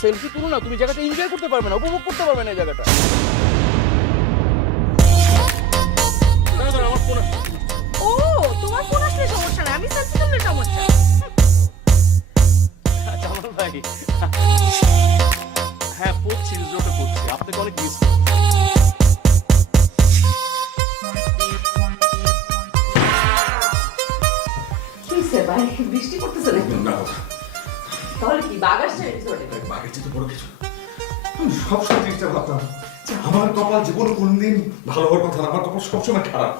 Selfie তুলো না তুমি জায়গাটা এনজয় করতে পারবে না উপভোগ করতে পারবে না এই জায়গাটা। আমার ফোন ও তোমার ফোন আসলে সমস্যা নাই আমি সেলফি তুললে সমস্যা। জামাল ভাই হ্যাঁ পড়ছি রিসোর্টে পড়ছি আপনাকে অনেক মিস ভাই? বৃষ্টি নাকি? না। তাহলে কি বাঘ রিসোর্টে তো বড় কিছু আমি সবসময় জিনিসটা ভাবতাম যে আমার কপাল জীবনে কোনদিন ভালো হওয়ার কথা না আমার কপাল সবসময় খারাপ।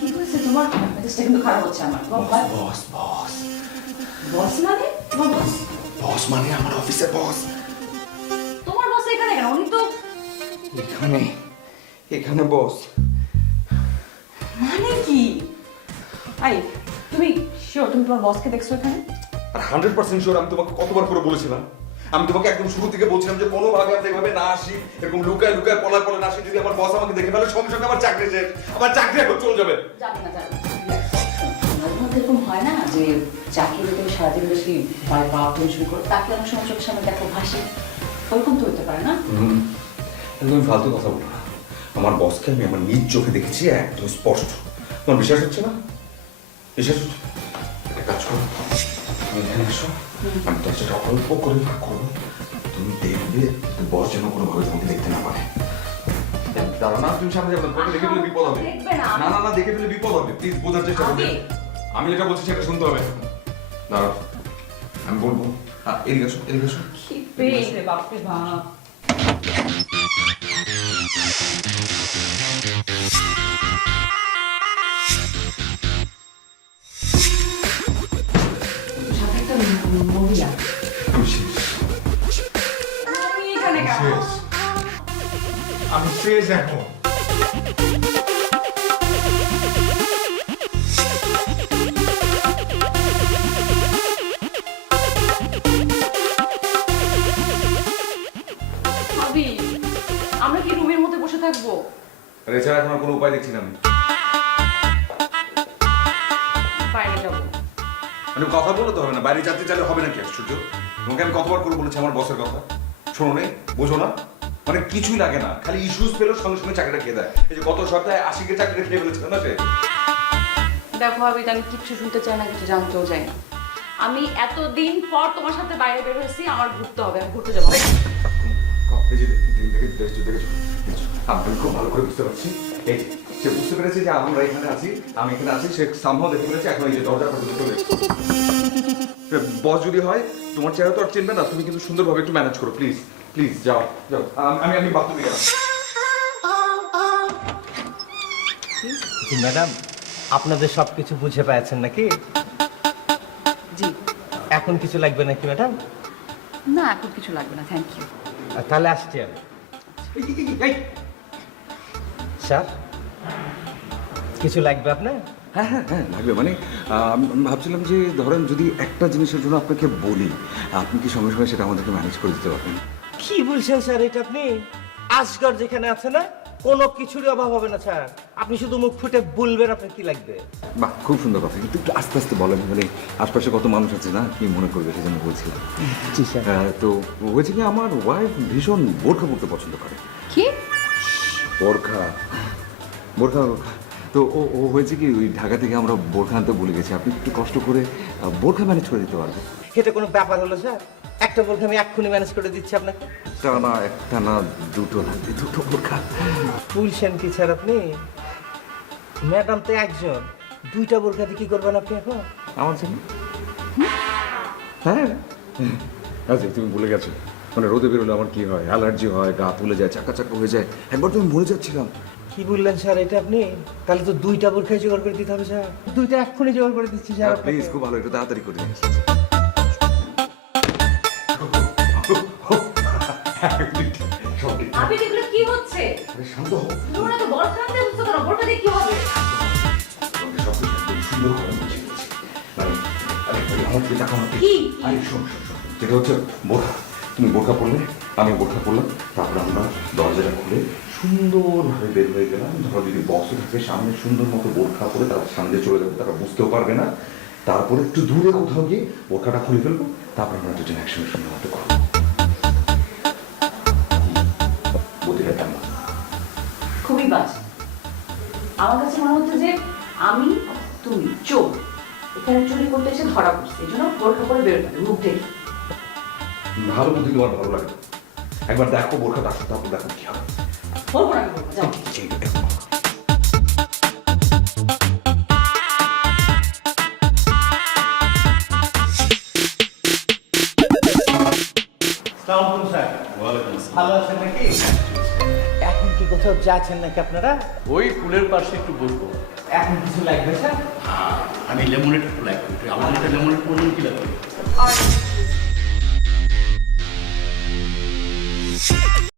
কি হয়েছে তোমার? মেজাজটা কিন্তু খারাপ হচ্ছে আমার। বস বস বস। মানে? তোমার বস? বস মানে আমার অফিসের বস। তোমার বস এখানে কেন? উনি তো এখানে এখানে বস। মানে কি? আই তুমি শিওর তুমি তোমার বসকে দেখছ এখানে? আর হান্ড্রেড পার্সেন্ট শিওর আমি তোমাকে কতবার করে বলেছিলাম? আমি তোমাকে একদম শুরু থেকে বলছিলাম যে কোনোভাবে আমি এভাবে না আসি এরকম লুকায় লুকায় পলায় পলায় না আসি। যদি আমার বস আমাকে দেখে ফেলে সঙ্গে সঙ্গে আমার চাকরি শেষ। আমার চাকরি এখন চলে যাবে। না এরকম হয় না যে চাকরি তুমি সারাদিন বেশি ভয় পাওয়া টেনশন করো তাকে অনেক সময় চোখের সামনে দেখো হাসি ওরকম তো হতে পারে না? একদম ফালতু কথা বলো না। আমার বসকে আমি আমার নিজ চোখে দেখেছি একদম স্পষ্ট। তোমার বিশ্বাস হচ্ছে না? বিশ্বাস হচ্ছে একটা কাজ করো। তুমি এখানে এসো আমি সাথে অল্প করে ভাগ করব তুমি দেখবে বস যেন কোনোভাবে তোমাকে দেখতে না পারে দাঁড়া না তুমি সামনে যাবে তোমাকে দেখে ফেলে বিপদ হবে না। না না না দেখে ফেলে বিপদ হবে প্লিজ বোঝার চেষ্টা করবে আমি যেটা বলছি সেটা শুনতে হবে দাঁড়াও আমি বলব হ্যাঁ এদিকে এদিকে এসো কি পেয়ে রে বাপ আমরা কি রুমের মধ্যে বসে থাকব? এছাড়া এখন কোনো উপায় দেখছি না আমি। মানে কথা বলে তো হবে না বাইরে যাতে চাইলে হবে নাকি আশ্চর্য তোমাকে আমি কতবার করে বলেছি আমার বসের কথা? শোনো নেই বোঝো না মানে কিছুই লাগে না খালি ইস্যুস পেলেও সঙ্গে সঙ্গে চাকরিটা খেয়ে দেয়। এই যে গত সপ্তাহে আশিকে চাকরিটা খেয়ে ফেলেছিল না সে? দেখো ভাবি আমি কিচ্ছু শুনতে চাই না কিছু জানতেও চাই না। আমি এতদিন পর তোমার সাথে বাইরে বের হয়েছি আমার ঘুরতে হবে আমি ঘুরতে যাব। দেখেছ? আমি খুব ভালো করে বুঝতে পারছি। এই যে, সে বুঝতে পেরেছে যে আমরা এখানে আছি আমি এখানে আছি সে সামহাও দেখতে পেরেছে এখন এই যে দরজা চলে। বস যদি হয় তোমার চেহারা তো আর চিনবে না তুমি কিন্তু সুন্দরভাবে একটু ম্যানেজ করো প্লিজ প্লিজ যাও যাও। আমি আমি বাথরুমে গেলাম। ম্যাডাম আপনাদের সব কিছু বুঝে পেয়েছেন নাকি? জি। এখন কিছু লাগবে নাকি ম্যাডাম না এখন কিছু লাগবে না থ্যাংক ইউ তাহলে আসছি আমি। স্যার। কিছু লাগবে আপনার? হ্যাঁ হ্যাঁ হ্যাঁ লাগবে। মানে আমি ভাবছিলাম যে ধরেন যদি একটা জিনিসের জন্য আপনাকে বলি আপনি কি সঙ্গে সঙ্গে সেটা আমাদেরকে ম্যানেজ করে দিতে পারবেন? কি বলছেন স্যার এটা আপনি? আসগর যেখানে আছে না কোনো কিছুরই অভাব হবে না স্যার। আপনি শুধু মুখ ফুটে বলবেন আপনার কি লাগবে। বাহ খুব সুন্দর কথা। কিন্তু একটু আস্তে আস্তে বলেন মানে আশপাশে কত মানুষ আছে না? কি মনে করবে সেজন্য বলছিলাম তো হয়েছে কি আমার ওয়াইফ ভীষণ বোরখা পড়তে পছন্দ করে। কি? বোরখা। বোরখা বোরখা। তো ও ও হয়েছে কি ওই ঢাকা থেকে আমরা বোরখা আনতে ভুলে গেছি। আপনি একটু কষ্ট করে বোরখা ম্যানেজ করে দিতে পারবেন। এটা কোনো ব্যাপার হলো স্যার? একটা বলতে আমি এক্ষুনি ম্যানেজ করে দিচ্ছি আপনাকে। একটা না একটা না দুটো লাগবে দুটো বোরখা। বলছেন কি স্যার আপনি? ম্যাডাম তো একজন। দুইটা বোরখাতে কি করবেন আপনি এখন? আমার জন্য? হ্যাঁ। আচ্ছা তুমি ভুলে গেছো। মানে রোদে বেরোলে আমার কি হয়? অ্যালার্জি হয় গা ফুলে যায় চাকা চাকা হয়ে যায়। একবার তো আমি মরে যাচ্ছিলাম। কি বললেন স্যার এটা আপনি? তাহলে তো দুইটা বোরখাই জোগাড় করে দিতে হবে স্যার। দুইটা এক্ষুনি জোগাড় করে দিচ্ছি স্যার। প্লিজ খুব ভালো একটু তাড়াতাড়ি করে দিন আপনি এগুলো কি হচ্ছে? শান্ত হও। তোমরা তো বল খাতে বুঝতে পারো বলটা দিয়ে কি হবে। কি? আরে শোন শোন। যেটা হচ্ছে বোরখা। তুমি বোরখা পরলে, আমি বোরখা পড়লাম তারপরে আমরা দরজাটা খুলে সুন্দরভাবে বের হয়ে গেলাম। ধরো যদি বক্স থাকে, সামনে সুন্দর মতো বোরখা পরে তারপর সামনে চলে যাবে, তারা বুঝতেও পারবে না। তারপরে একটু দূরে কোথাও গিয়ে বোরখাটা খুলে ফেলব, তারপরে আমরা দুজন একসঙ্গে সুন্দর মতো করব খুবই বাজে। আমার কাছে মনে হচ্ছে যে আমি, তুমি চোখ এখানে চুরি করতে এসে ধরা পড়ছে, এই জন্য বোরখা করে বেরোতে মুখ দেখি। ভালো বুদ্ধি তোমার ভালো লাগে। একবার দেখো বোরখা তার তারপর দেখো কি হবে। বলব না বলব যাও এখন কি কোথাও যাচ্ছেন নাকি আপনারা? ওই ফুলের পাশে একটু বসবো। এখন কিছু লাগবে স্যার? আমি লেমনেড লাগবে। আমার এটা লেমনেড করবেন কি লাগবে? আর